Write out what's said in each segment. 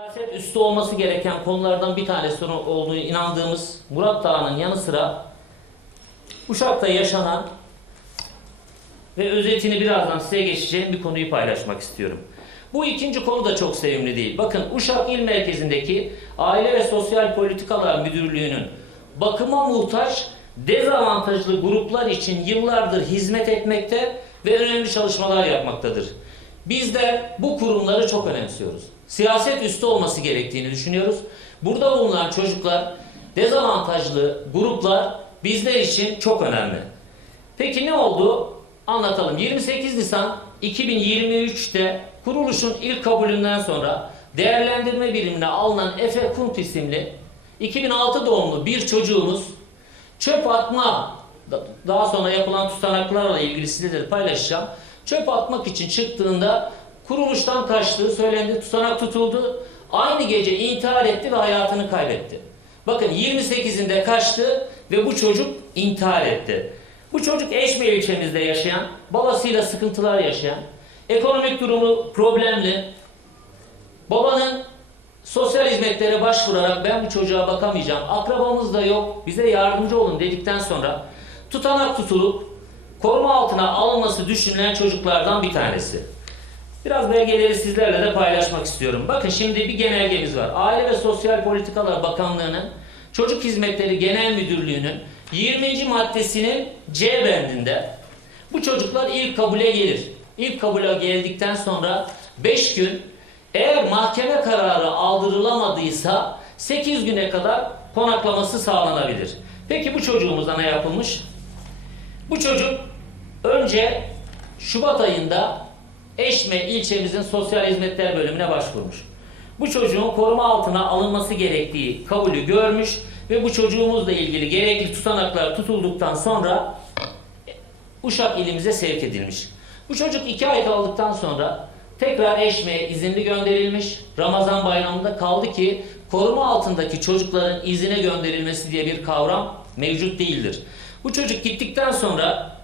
Siyaset üstü olması gereken konulardan bir tanesi olduğunu inandığımız Murat Dağı'nın yanı sıra Uşak'ta yaşanan ve özetini birazdan size geçeceğim bir konuyu paylaşmak istiyorum. Bu ikinci konu da çok sevimli değil. Bakın Uşak İl Merkezi'ndeki Aile ve Sosyal Politikalar Müdürlüğü'nün bakıma muhtaç dezavantajlı gruplar için yıllardır hizmet etmekte ve önemli çalışmalar yapmaktadır. Bizler bu kurumları çok önemsiyoruz. Siyaset üstü olması gerektiğini düşünüyoruz. Burada bulunan çocuklar, dezavantajlı gruplar bizler için çok önemli. Peki ne oldu? Anlatalım. 28 Nisan 2023'te kuruluşun ilk kabulünden sonra değerlendirme birimine alınan Efe Kunt isimli 2006 doğumlu bir çocuğumuz çöp atma da- daha sonra yapılan tutanaklarla ilgili sizinle de paylaşacağım. Çöp atmak için çıktığında kuruluştan kaçtığı söylendi, tutanak tutuldu. Aynı gece intihar etti ve hayatını kaybetti. Bakın 28'inde kaçtı ve bu çocuk intihar etti. Bu çocuk Eşme ilçemizde yaşayan, babasıyla sıkıntılar yaşayan, ekonomik durumu problemli, babanın sosyal hizmetlere başvurarak ben bu çocuğa bakamayacağım, akrabamız da yok, bize yardımcı olun dedikten sonra tutanak tutulup koruma altına alınması düşünülen çocuklardan bir tanesi. Biraz belgeleri sizlerle de paylaşmak istiyorum. Bakın şimdi bir genelgemiz var. Aile ve Sosyal Politikalar Bakanlığı'nın Çocuk Hizmetleri Genel Müdürlüğü'nün 20. maddesinin C bendinde bu çocuklar ilk kabule gelir. İlk kabule geldikten sonra 5 gün eğer mahkeme kararı aldırılamadıysa 8 güne kadar konaklaması sağlanabilir. Peki bu çocuğumuza ne yapılmış? Bu çocuk önce Şubat ayında Eşme ilçemizin sosyal hizmetler bölümüne başvurmuş. Bu çocuğun koruma altına alınması gerektiği kabulü görmüş ve bu çocuğumuzla ilgili gerekli tutanaklar tutulduktan sonra Uşak ilimize sevk edilmiş. Bu çocuk iki ay kaldıktan sonra tekrar Eşme'ye izinli gönderilmiş. Ramazan bayramında kaldı ki koruma altındaki çocukların izine gönderilmesi diye bir kavram mevcut değildir. Bu çocuk gittikten sonra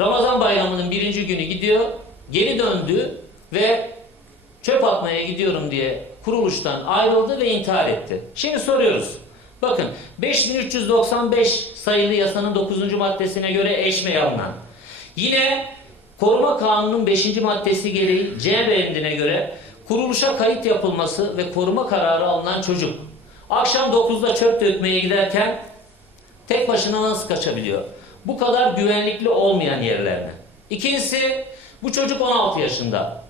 Ramazan bayramının birinci günü gidiyor, geri döndü ve çöp atmaya gidiyorum diye kuruluştan ayrıldı ve intihar etti. Şimdi soruyoruz. Bakın 5395 sayılı yasanın 9. maddesine göre eşmeye alınan. Yine koruma kanunun 5. maddesi gereği C bendine göre kuruluşa kayıt yapılması ve koruma kararı alınan çocuk. Akşam 9'da çöp dökmeye giderken tek başına nasıl kaçabiliyor? Bu kadar güvenlikli olmayan yerlerine. İkincisi bu çocuk 16 yaşında.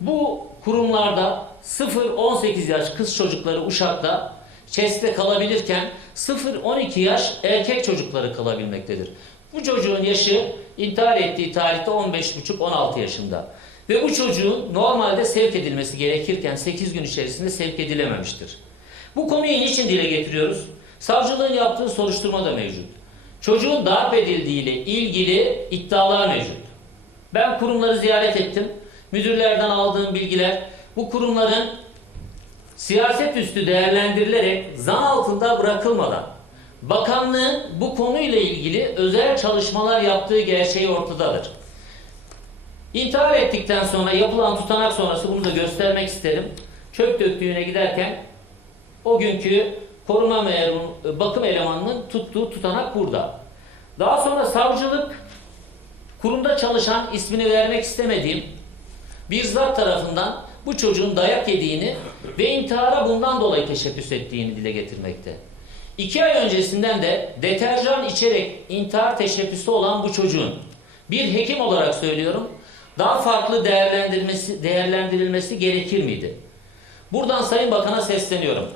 Bu kurumlarda 0-18 yaş kız çocukları Uşak'ta ÇES'te kalabilirken 0-12 yaş erkek çocukları kalabilmektedir. Bu çocuğun yaşı intihar ettiği tarihte 15,5-16 yaşında. Ve bu çocuğun normalde sevk edilmesi gerekirken 8 gün içerisinde sevk edilememiştir. Bu konuyu niçin dile getiriyoruz? Savcılığın yaptığı soruşturma da mevcut. Çocuğun darp edildiğiyle ilgili iddialar mevcut. Ben kurumları ziyaret ettim. Müdürlerden aldığım bilgiler bu kurumların siyaset üstü değerlendirilerek zan altında bırakılmadan bakanlığın bu konuyla ilgili özel çalışmalar yaptığı gerçeği ortadadır. İntihar ettikten sonra yapılan tutanak sonrası bunu da göstermek isterim. Çöp döktüğüne giderken o günkü koruma bakım elemanının tuttuğu tutanak burada. Daha sonra savcılık kurumda çalışan ismini vermek istemediğim bir zat tarafından bu çocuğun dayak yediğini ve intihara bundan dolayı teşebbüs ettiğini dile getirmekte. İki ay öncesinden de deterjan içerek intihar teşebbüsü olan bu çocuğun bir hekim olarak söylüyorum daha farklı değerlendirilmesi, değerlendirilmesi gerekir miydi? Buradan Sayın Bakan'a sesleniyorum.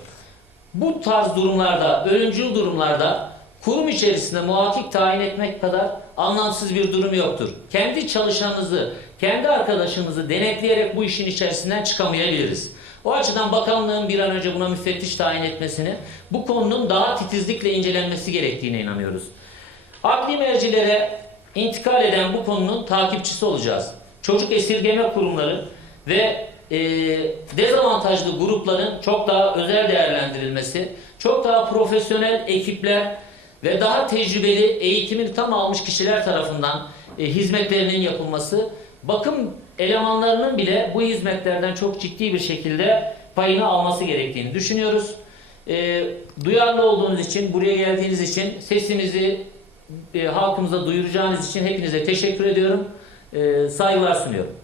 Bu tarz durumlarda, ölümcül durumlarda kurum içerisinde muhakkik tayin etmek kadar anlamsız bir durum yoktur. Kendi çalışanınızı, kendi arkadaşınızı denetleyerek bu işin içerisinden çıkamayabiliriz. O açıdan bakanlığın bir an önce buna müfettiş tayin etmesini, bu konunun daha titizlikle incelenmesi gerektiğine inanıyoruz. Adli mercilere intikal eden bu konunun takipçisi olacağız. Çocuk esirgeme kurumları ve e, dezavantajlı grupların çok daha özel değerlendirilmesi, çok daha profesyonel ekipler ve daha tecrübeli eğitimini tam almış kişiler tarafından e, hizmetlerinin yapılması, bakım elemanlarının bile bu hizmetlerden çok ciddi bir şekilde payını alması gerektiğini düşünüyoruz. E, duyarlı olduğunuz için, buraya geldiğiniz için, sesimizi e, halkımıza duyuracağınız için hepinize teşekkür ediyorum. E, saygılar sunuyorum.